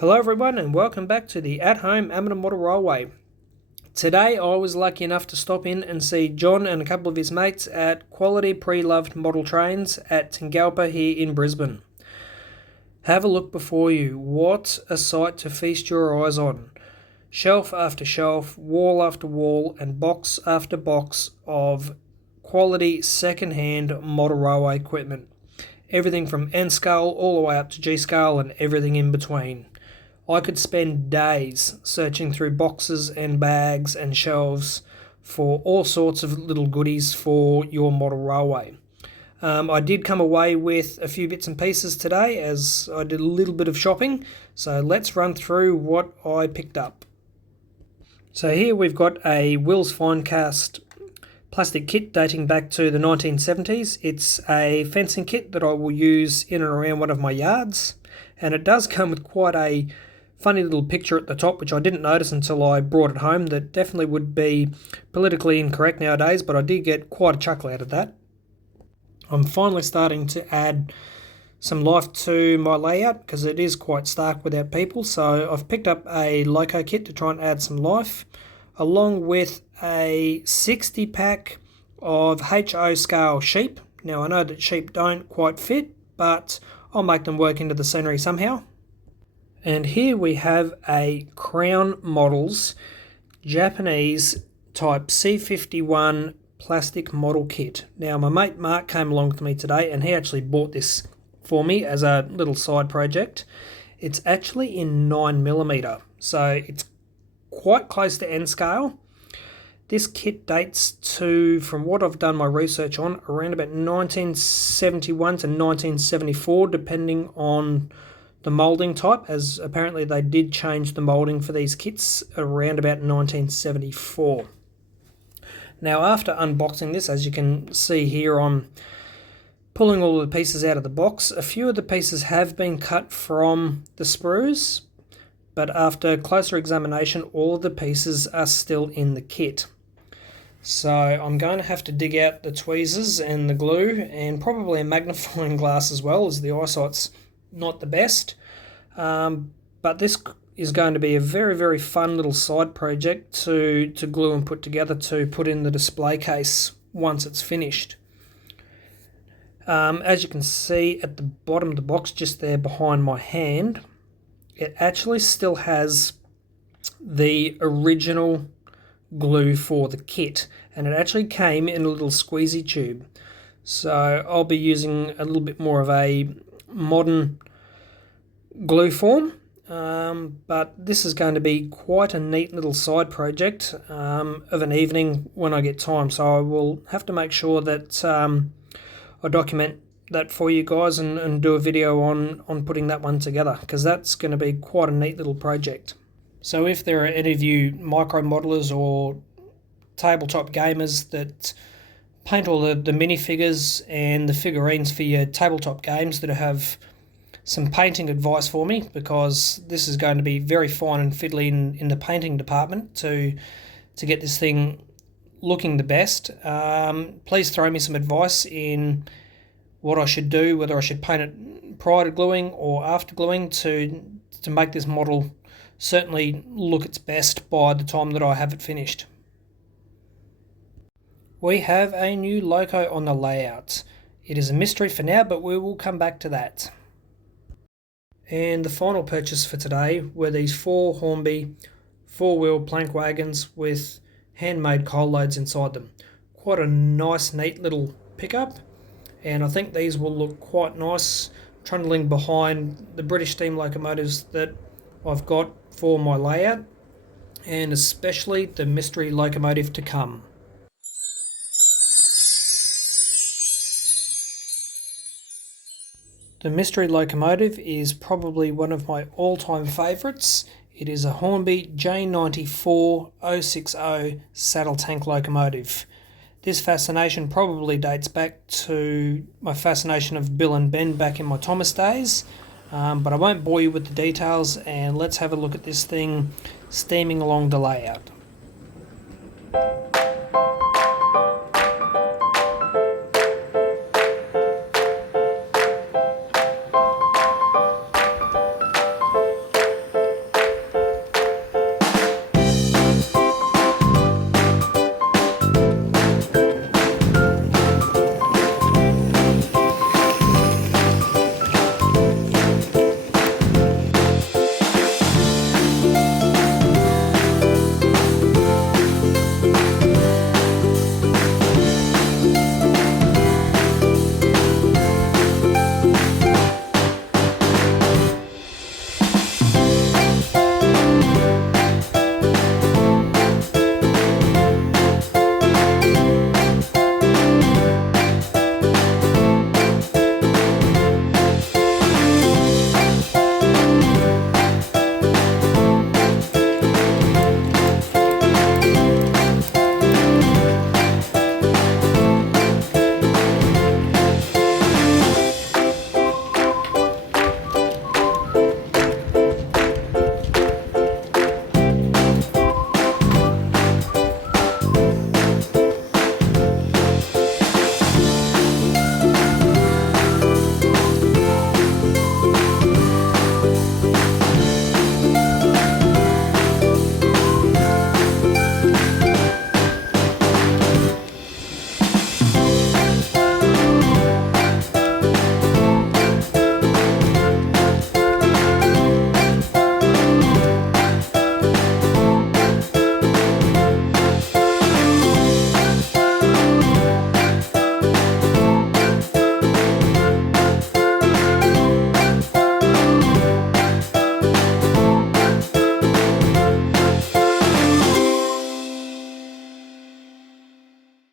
Hello everyone and welcome back to the At Home Amateur Model Railway. Today I was lucky enough to stop in and see John and a couple of his mates at Quality Pre-Loved Model Trains at Tingalpa here in Brisbane. Have a look before you. What a sight to feast your eyes on. Shelf after shelf, wall after wall and box after box of quality second-hand model railway equipment. Everything from N-scale all the way up to G-scale and everything in between. I could spend days searching through boxes and bags and shelves for all sorts of little goodies for your model railway. I did come away with a few bits and pieces today as I did a little bit of shopping, so let's run through what I picked up. So here we've got a Wills Finecast plastic kit dating back to the 1970s. It's a fencing kit that I will use in and around one of my yards, and it does come with quite a funny little picture at the top, which I didn't notice until I brought it home. That definitely would be politically incorrect nowadays, but I did get quite a chuckle out of that. I'm finally starting to add some life to my layout because it is quite stark without people, so I've picked up a loco kit to try and add some life, along with a 60 pack of HO scale sheep. Now I know that sheep don't quite fit, but I'll make them work into the scenery somehow. And here we have a Crown Models Japanese type C51 plastic model kit. Now my mate Mark came along with me today and he actually bought this for me as a little side project. It's actually in 9mm, so it's quite close to N scale. This kit dates to, from what I've done my research on, around about 1971 to 1974, depending on the moulding type, as apparently they did change the moulding for these kits around about 1974. Now after unboxing this, as you can see here, I'm pulling all of the pieces out of the box. A few of the pieces have been cut from the sprues, but after closer examination, all of the pieces are still in the kit. So I'm going to have to dig out the tweezers and the glue and probably a magnifying glass as well, as the eyesight's not the best. But this is going to be a very, very fun little side project to glue and put together to put in the display case once it's finished. As you can see at the bottom of the box, just there behind my hand, it actually still has the original glue for the kit, and it actually came in a little squeezy tube. So I'll be using a little bit more of a modern glue form, but this is going to be quite a neat little side project of an evening when I get time. So I will have to make sure that I document that for you guys and do a video on putting that one together, because that's going to be quite a neat little project. So if there are any of you micro modelers or tabletop gamers that paint all the minifigures and the figurines for your tabletop games, that have some painting advice for me, because this is going to be very fine and fiddly in the painting department to get this thing looking the best, please throw me some advice in what I should do, whether I should paint it prior to gluing or after gluing to make this model certainly look its best by the time that I have it finished. We have a new loco on the layout. It is a mystery for now, but we will come back to that. And the final purchase for today were these 4 Hornby 4-wheel plank wagons with handmade coal loads inside them. Quite a nice, neat little pickup, and I think these will look quite nice trundling behind the British steam locomotives that I've got for my layout, and especially the mystery locomotive to come. The mystery locomotive is probably one of my all-time favourites. It is a Hornby J94 060 saddle tank locomotive. This fascination probably dates back to my fascination of Bill and Ben back in my Thomas days, but I won't bore you with the details, and let's have a look at this thing steaming along the layout.